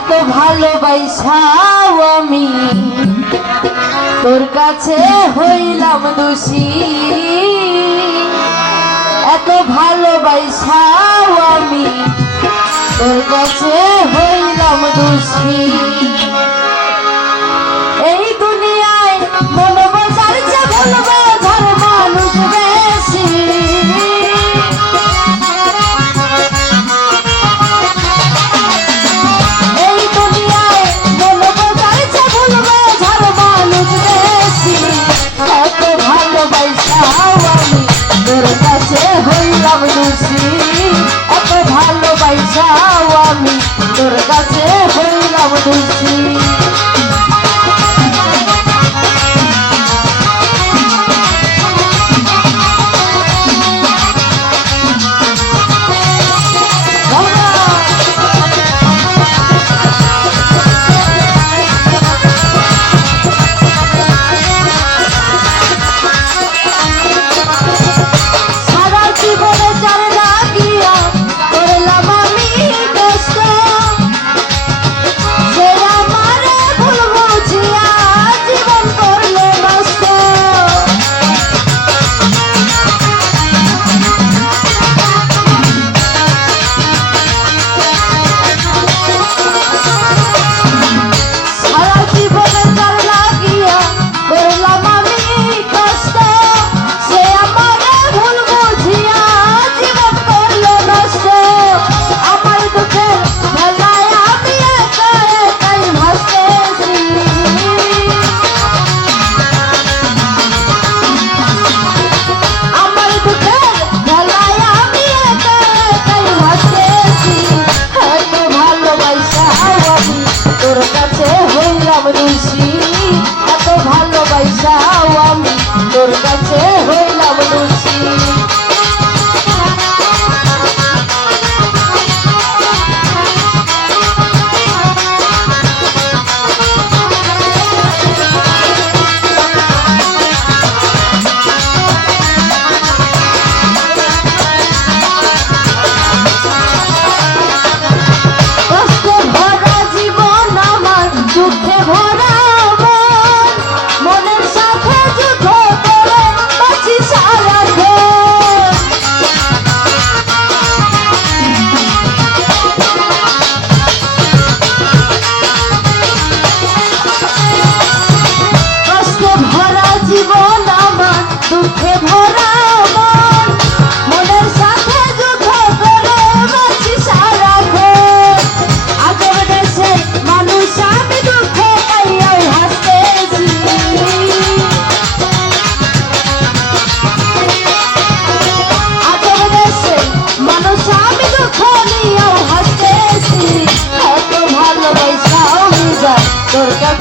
এত ভালোবাইসাও আমি। তোর কাছে হইলাম দোষী। এত ভালোবাইসাও আমি। তোর কাছে হইলাম দোষী। বুঝি এত ভালোবাসাও আমি তোর কাছে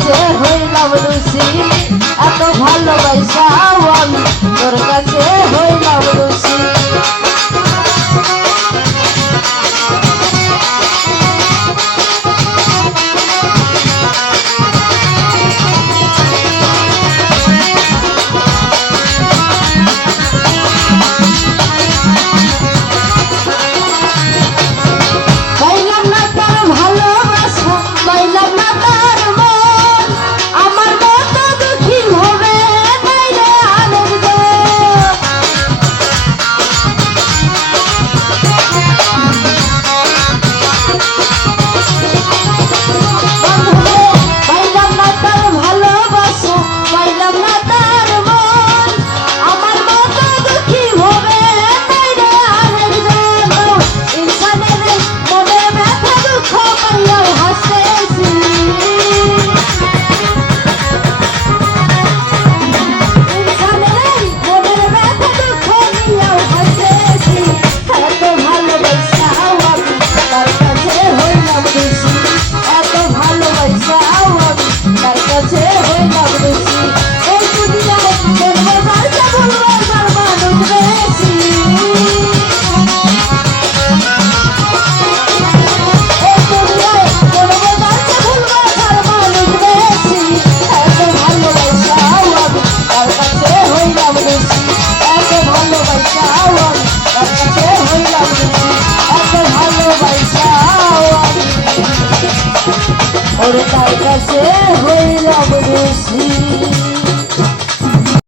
যে হইলাম রুসি এত ভালোবাসা।